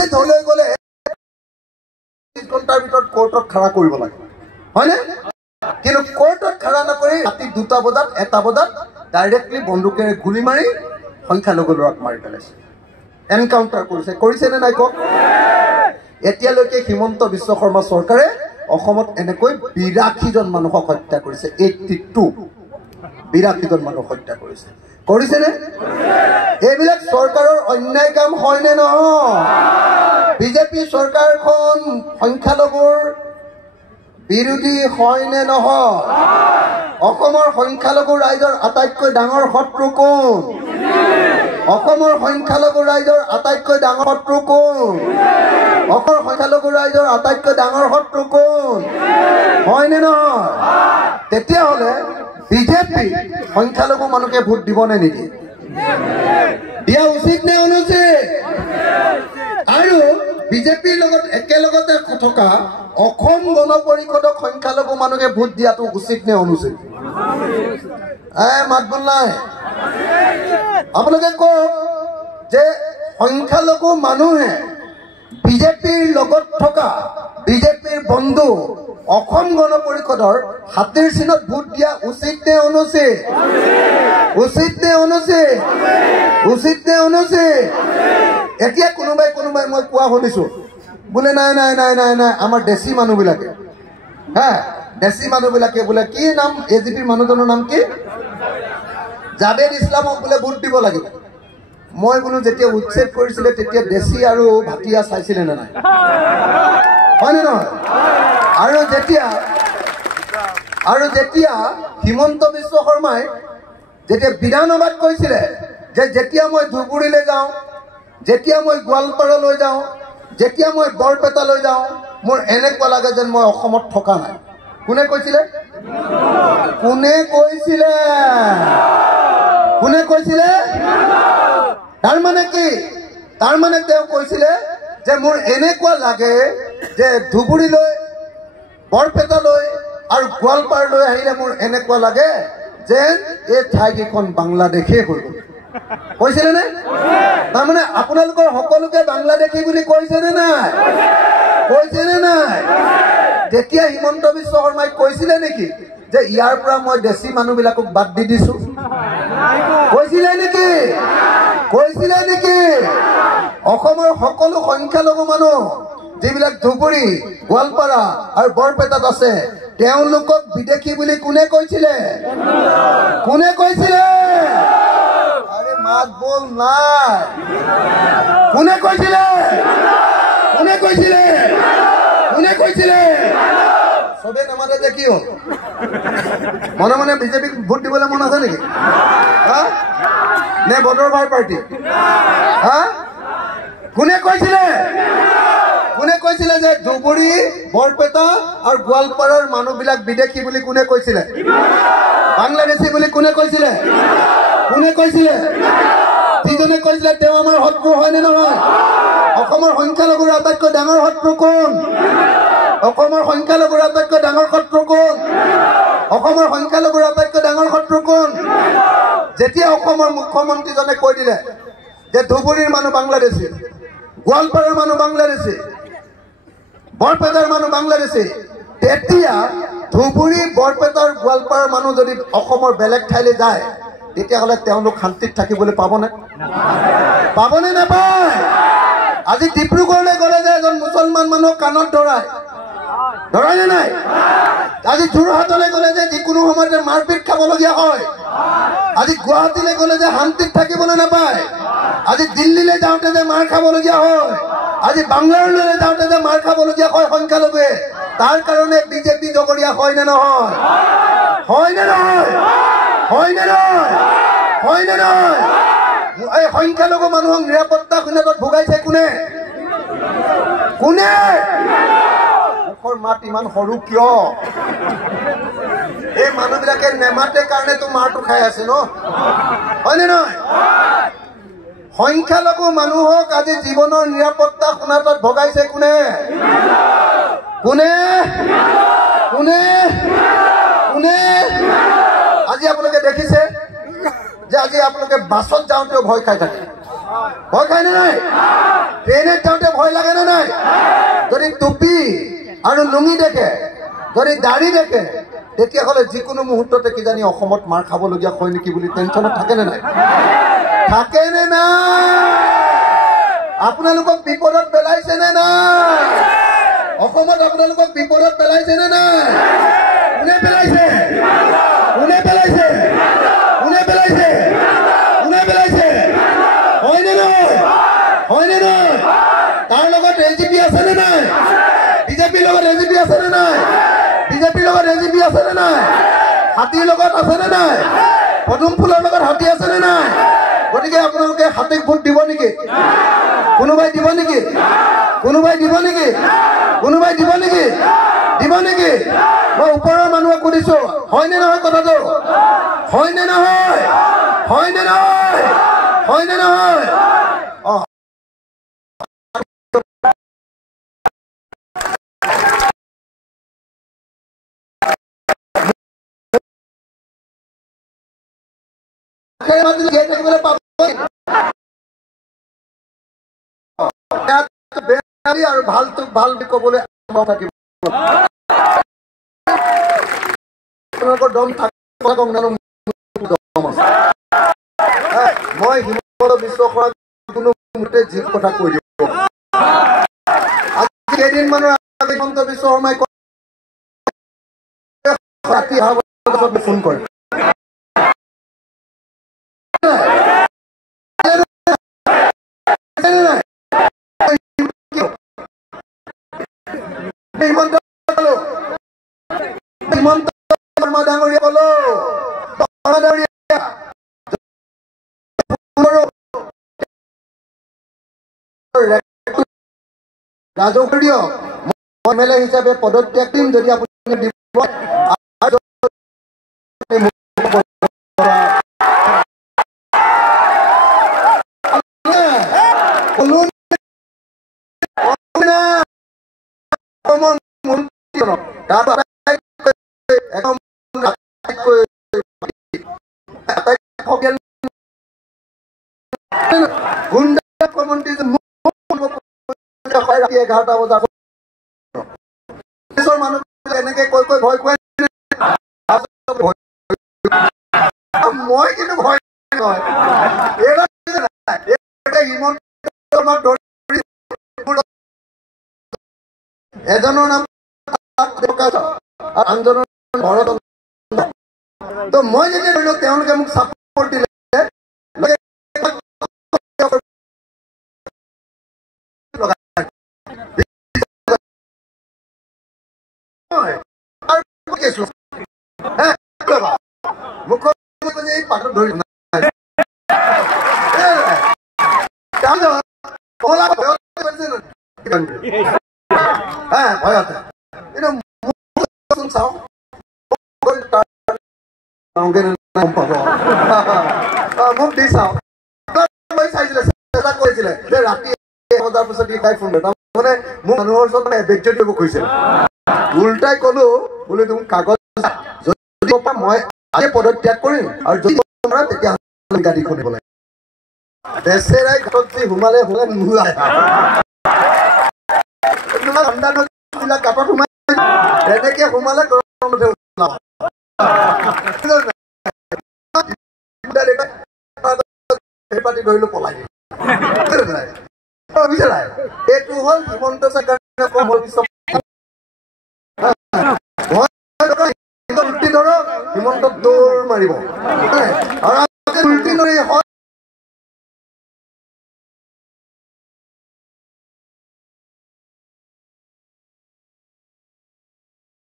পুলিচে ধৰলৈ গ'লে 30 ঘণ্টাৰ ভিতৰত কোৰ্টত খাৰা কৰিব লাগে হয়নে কিন্তু কোৰ্টত খাৰা নকৰি ৰাতি 2টা বজাত 1টা বজাত ডাইৰেক্টলি বন্দুকেৰে গুলি মাৰি সংখ্যালঘু ল'ৰাক মাৰি পেলাইছে এনকাউণ্টাৰ কৰিছে নে নাই কওক এতিয়ালৈকে হিমন্ত বিশ্ব শৰ্মা চৰকাৰে অসমত এনেকৈ 82 জন মানুহক হত্যা কৰিছে 82 জন মানুহ হত্যা কৰিছে নে এইবিলাক চৰকাৰৰ অন্যায় কাম হয় নে নহয় বিজেপি চৰকাৰখন সংখ্যালঘুৰ বিৰোধী হয় নে নহয় অসমৰ সংখ্যালঘু ৰাইজৰ আটাইতকৈ ডাঙৰ শত্ৰু কোন অসমৰ সংখ্যালঘু ৰাইজৰ আটাইতকৈ ডাঙৰ শত্ৰু কোন অসমৰ সংখ্যালঘু ৰাইজৰ আটাইতকৈ ডাঙৰ শত্ৰু কোন হয় নে নহয় তেতিয়াহ'লে বিজেপি সংখ্যালঘু মানুহকে ভোট দিব নে নিদিয়ে দিয়া উচিত নে অনুচিত আৰু বিজেপিৰ লগত একেলগতে থকা অসম গণ পৰিষদক সংখ্যালঘু মানুহে ভোট দিয়াটো উচিত নে অনুচিত মাতবোল নাই আপোনালোকে কওক যে সংখ্যালঘু মানুহে বিজেপিৰ লগত থকা বিজেপিৰ বন্ধু অসম গণ পৰিষদৰ হাতীৰ চিনত ভোট দিয়া উচিত নে অনুচিত এতিয়া কোনোবাই মই কোৱা শুনিছো বোলে নাই আমাৰ দেশী মানুহবিলাকে দেশী মানুহবিলাকে বোলে কি নাম এজিপিৰ মানুহজনৰ নাম কি জাবেদ ইছলামক বোলে ভোট দিব লাগিব মই বোলো যেতিয়া উচ্ছেদ কৰিছিলে তেতিয়া দেশী আৰু ভাটিয়া চাইছিলে নে নাই হয় নে নহয় আৰু যেতিয়া হিমন্ত বিশ্ব শৰ্মাই যেতিয়া বিধানসভাত কৈছিলে যে যেতিয়া মই ধুবুৰীলৈ যাওঁ যেতিয়া মই গোৱালপাৰালৈ যাওঁ যেতিয়া মই বৰপেটালৈ যাওঁ মোৰ এনেকুৱা লাগে যেন মই অসমত থকা নাই কোনে কৈছিলে তাৰমানে কি তাৰমানে তেওঁ কৈছিলে যে মোৰ এনেকুৱা লাগে যে ধুবুৰীলৈ বৰপেটালৈ আৰু গোৱালপাৰালৈ আহিলে মোৰ এনেকুৱা লাগে যেন এই ঠাইকেইখন বাংলাদেশে হৈ গ'ল কৈছিলে নে তাৰমানে আপোনালোকৰ সকলোকে বাংলাদেশী বুলি কৈছে নে নাই যেতিয়া হিমন্ত বিশ্ব শৰ্মাই কৈছিলে নেকি যে ইয়াৰ পৰা মই দেশী মানুহবিলাকক বাদ দি দিছো কৈছিলে নেকি অসমৰ সকলো সংখ্যালঘু মানুহ যিবিলাক ধুবুৰী গোৱালপাৰা আৰু বৰপেটাত আছে তেওঁলোকক বিদেশী বুলি কোনে কৈছিলে আৰে মাত বল নাই কোনে কৈছিলে সবে নামাতে যে কি হ'ল মনে বিজেপিক ভোট দিবলৈ মন আছে নেকি নে ভোটৰ ভাই পাৰ্টি কোনে কৈছিলে যে ধুবুৰী বৰপেটা আৰু গোৱালপাৰাৰ মানুহবিলাক বিদেশী বুলি কোনে কৈছিলে বাংলাদেশী বুলি কোনে কৈছিলে যিজনে কৈছিলে তেওঁ আমাৰ শত্ৰু হয় নে নহয় অসমৰ সংখ্যালঘুৰ আটাইতকৈ ডাঙৰ শত্ৰু কোন যেতিয়া অসমৰ মুখ্যমন্ত্ৰীজনে কৈ দিলে যে ধুবুৰীৰ মানুহ বাংলাদেশী গোৱালপাৰাৰ মানুহ বাংলাদেশী বৰপেটাৰ মানুহ বাংলাদেশী তেতিয়া ধুবুৰী বৰপেটাৰ গোৱালপাৰাৰ মানুহ যদি অসমৰ বেলেগ ঠাইলৈ যায় তেতিয়াহ'লে তেওঁলোক শান্তিত থাকিবলৈ পাবনে নাপায় আজি ডিব্ৰুগড়লৈ গ'লে যে এজন মুছলমান মানুহক কাণত ধৰাই নে নাই আজি যোৰহাটলৈ গ'লে যে যিকোনো সময়তে মাৰপিট খাবলগীয়া হয় আজি গুৱাহাটীলৈ গ'লে যে শান্তিত থাকিবলৈ নাপায় আজি দিল্লীলৈ যাওঁতে যে মাৰ খাবলগীয়া হয় আজি বাংগালুৰুলৈ যাওঁতে যে মাৰ খাবলগীয়া হয় সংখ্যালঘুৱে তাৰ কাৰণে বিজেপি জগৰীয়া হয় নে নহয় এই সংখ্যালঘু মানুহক নিৰাপত্তাহীনতাত ভোগাইছে কোনে মুখৰ মাত ইমান সৰু কিয় এই মানুহবিলাকে নেমাতে কাৰণেতো মাৰটো খাই আছে ন হয়নে নহয় সংখ্যালঘু মানুহক আজি জীৱনৰ নিৰাপত্তাহীনতাত ভোগাইছে কোনে আজি আপোনালোকে দেখিছে যে আজি আপোনালোকে বাছত যাওঁতেও ভয় খাই থাকে ভয় খায় নে নাই ট্ৰেইনত যাওঁতে ভয় লাগে নে নাই? যদি টুপি আৰু লুঙি দেখে, যদি দাড়ি দেখে, তেতিয়াহ'লে যিকোনো মুহূৰ্ততে কিজানি অসমত মাৰ খাবলগীয়া হয় নেকি বুলি টেনশ্যনত থাকে নে নাই? থাকে নে নাই? আপোনালোকক বিপদত পেলাইছে নে নাই? অসমত আপোনালোকক বিপদত পেলাইছে নে নাই? কোনে পেলাইছে? কোনে পেলাইছে? কোনে পেলাইছে? কোনে পেলাইছে? হয়নে নহয়? হয়নে নহয়? তাৰ লগত এজিপি আছে নে নাই? বিজেপিৰ লগত এজিপি আছে নে নাই? বিজেপিৰ লগত এজিপি আছে নে নাই? হাতীৰ লগত আছে নে নাই? পদুম ফুলৰ লগত হাতী আছে নে নাই? গতিকে আপোনালোকে হাতীক ভোট দিব নেকি? কোনোবাই দিব নেকি? কোনোবাই দিব নেকি? কোনোবাই দিব নেকি? দিব নেকি? মই ওপৰৰ মানুহক সুধিছো, হয়নে নহয় কথাটো? হয়নে নহয়? হয়নে নহয়? হয়নে নহয়? আৰু ভালটো ভাল কবলৈ থাকিব। দম মই হিমন্ত বিশ্ব শৰ্মাক কোনো মুহূৰ্তে যি কথা কৈ দিব। আজি কেইদিনমানৰ আগত হিমন্ত বিশ্ব শৰ্মাই ৰাতি ফোন কৰে। হিমন্ত শৰ্মা ডাঙৰীয়া কলো ৰাজহুৱা দিয়ক, মই এম এল এ হিচাপে পদত্যাগ দিম যদি আপুনি দিব। ৰাতি 11টা বজাত মানুহ এনেকে কৈ কৈ ভয় খুৱাই, মই কিন্তু ভয় নহয়। এজনৰ নাম আনজনৰ ভৰত। তো মই যেতিয়া ধৰি লওক তেওঁলোকে মোক চাপোৰ্ট দিলে, পাঠত ধৰি চাওঁ মোক দি চাওঁ চাইছিলে, চেষ্টা কৰিছিলে যে ৰাতি 1 বজাৰ পিছত ফোন তাৰমানে মোক মানুহৰ ওচৰত মানে এবেজ্য দিব খুজিছিল। উল্টাই কলো বোলে তুমি কাগজ যদি মই আজি পদত্যাগ কৰিম আৰু যদি তেতিয়াহ'লে গাড়ীখন দিব লাগে। বেচেৰাই ঘৰত যি সোমালে হ'লে নোলায় গাঁতত সোমাই এনেকে সোমালে পাতি ধৰিলো পলাই বিচাৰাই। এইটো হ'ল হিমন্ত চাৰ হিমন্ত দৌৰ মাৰিব আৰু